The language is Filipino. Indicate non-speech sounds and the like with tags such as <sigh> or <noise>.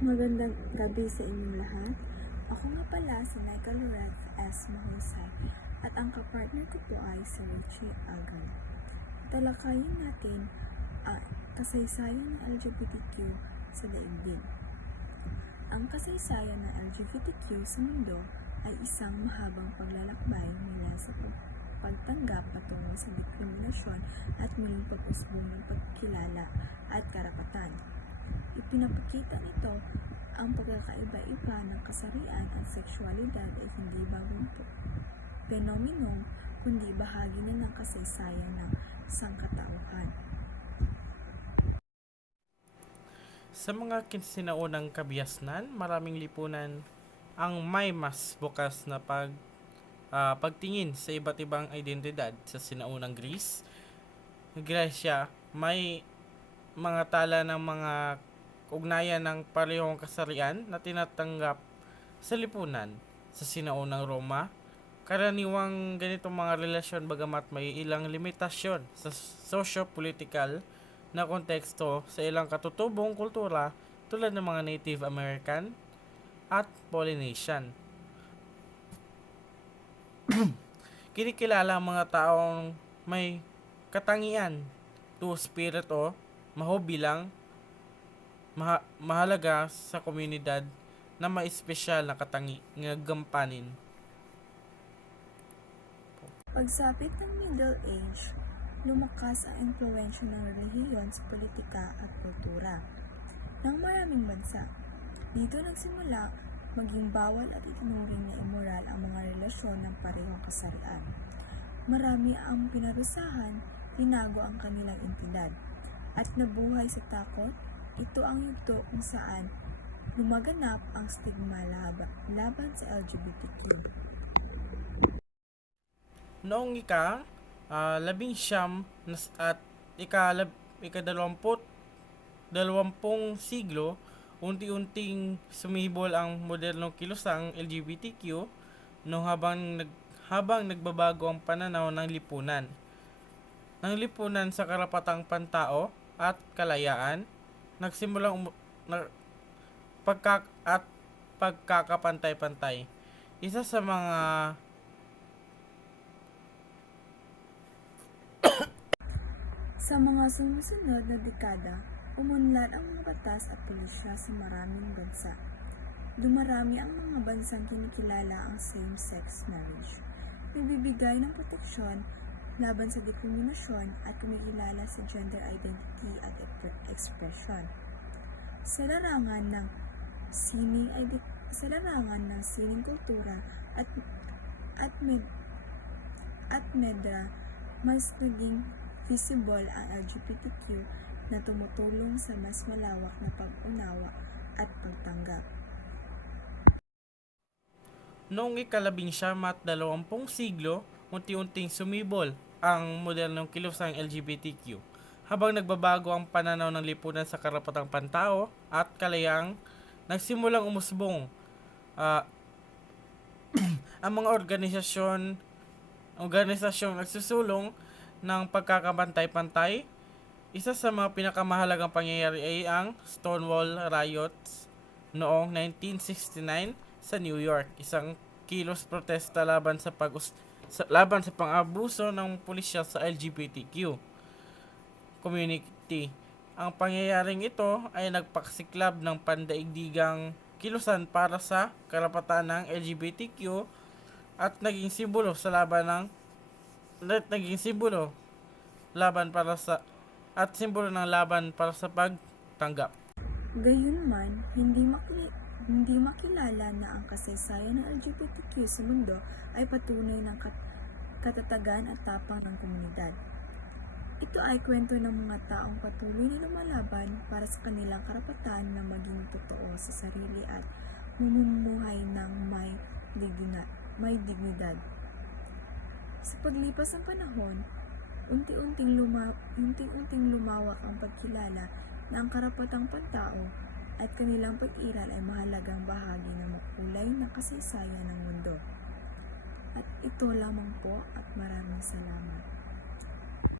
Magandang gabi sa inyong lahat. Ako nga pala si Nika Loret S. Mahusay at ang kapartner ko po ay si Richie Agan. Talakayin natin ang kasaysayan ng LGBTQ sa daigdig. Ang kasaysayan ng LGBTQ sa mundo ay isang mahabang paglalakbay mula sa pag- pagtanggap patungo sa diskriminasyon at muling pag-usbong ng pagkilala at karapatan. Ipinapakita nito ang pagkakaiba-iba ng kasarian at sexualidad ay hindi bagong fenomeno kundi bahagi na ng kasaysayan ng sangkatauhan. Sa mga sinaunang kabiasnan, maraming lipunan ang may mas bukas na pag ah, pagtingin sa iba't ibang identidad sa sinaunang Greece. Gresya, may mga tala ng mga ugnayan ng parehong kasarian na tinatanggap sa lipunan sa sinaunang Roma. Karaniwang ganitong mga relasyon bagamat may ilang limitasyon sa socio-political na konteksto sa ilang katutubong kultura tulad ng mga Native American at Polynesian. <clears throat> Kinikilala ang mga taong may katangian to spirit o maho bilang maha- mahalaga sa komunidad na may espesyal na katangi nga gampanin. Pagsapit ng Middle Age, lumakas ang impluensya ng relihiyon sa politika at kultura ng maraming bansa. Dito nagsimula maging bawal at itinuring na immoral ang mga relasyon ng parehong kasarian. Marami ang pinarusahan, binago ang kanilang entidad, at nabuhay sa takot, ito ang yugto kung saan lumaganap ang stigma laba- laban sa LGBTQ. Noong ika, ah, labing siyam at ika, lab, ika dalawamput, dalawampung siglo, unti-unting sumibol ang modernong kilusang LGBTQ no habang nag, habang nagbabago ang pananaw ng lipunan. Ng lipunan sa karapatang pantao at kalayaan, nagsimulang umu- na, pagka, at pagkakapantay-pantay. Isa sa mga <coughs> Sa mga sumusunod na dekada, umunlad ang mga batas at pulisya sa maraming bansa. Dumarami ang mga bansang kinikilala ang same-sex marriage. Nagbibigay ng proteksyon laban sa diskriminasyon at kumikilala sa gender identity at expression. Sa larangan ng sining sa larangan ng sining kultura at at med, at medra mas naging visible ang LGBTQ na tumutulong sa mas malawak na pag-unawa at pagtanggap. Noong ikalabing siyam at dalawampung siglo, unti-unting sumibol ang modernong kilusang LGBTQ. Habang nagbabago ang pananaw ng lipunan sa karapatang pantao at kalayang, nagsimulang umusbong ah, <clears throat> ang mga organisasyon organisasyong nagsusulong ng pagkakabantay-pantay. Isa sa mga pinakamahalagang pangyayari ay ang Stonewall Riots noong 1969 sa New York, isang kilos protesta laban sa pag sa, laban sa pang-abuso ng pulisya sa LGBTQ community. Ang pangyayaring ito ay nagpaksiklab ng pandaigdigang kilusan para sa karapatan ng LGBTQ at naging simbolo sa laban ng at naging simbolo laban para sa at simbolo ng laban para sa pagtanggap. Gayunman, hindi, maki- hindi makilala na ang kasaysayan ng LGBTQ sa mundo ay patunay ng kat- katatagan at tapang ng komunidad. Ito ay kwento ng mga taong patuloy na lumalaban para sa kanilang karapatan na maging totoo sa sarili at mumumuhay ng may, digna- may dignidad. Sa paglipas ng panahon, unti-unting, luma- unti-unting lumawak ang pagkilala na ang karapatang pantao at kanilang pag-iral ay mahalagang bahagi ng makulay na kasaysayan ng mundo. At ito lamang po at maraming salamat.